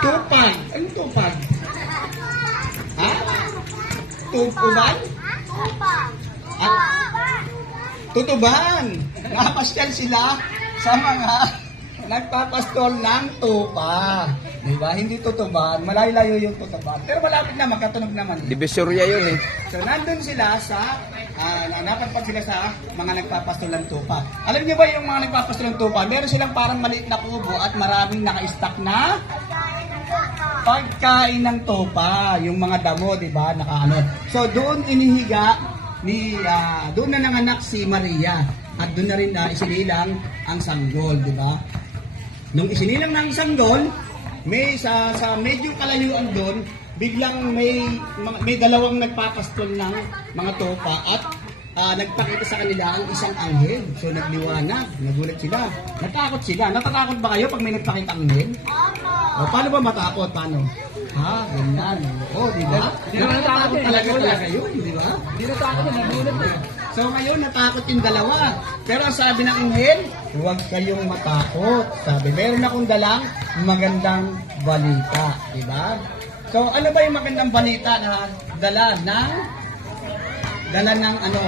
Tupag. Anong tupag? Ha? Tutuban? At tutuban. Napasyal sila sa mga nagpapastol ng tupa. Diba? Hindi tutuban. Malayo-layo yung tutuban. Pero malapit na, magkatunog naman. Divisoria yun eh. So, nandun sila sa, napagpag sila sa mga nagpapastol ng tupa. Alam niyo ba yung mga nagpapastol ng tupa? Meron silang parang maliit na kubo at maraming naka-stack na pagkain ng tupa. Yung mga damo, di ba? Nakaano. So, doon inihiga doon na nanganak si Maria. At doon na rin isinilang ang sanggol, di ba? Nung isinilang ng sanggol, may sa medyo kalayuan doon, biglang may dalawang nagpapastol ng mga tupa at nagpakita sa kanila ang isang anghel. So nagliwanag, nagulat sila. Natakot sila. Natatakot ba kayo pag may nagpakita anghel? O, paano ba matakot? Paano? Ha? Ganyan. Oo, di ba? Natatakot talaga yun, di ba? Hindi natakot na nagulat eh. So ngayon natakot yung dalawa. Pero ang sabi ng anghel, huwag kayong matakot. Sabi, meron akong dalang magandang balita. Diba? So ano ba yung magandang balita na dala ng ano?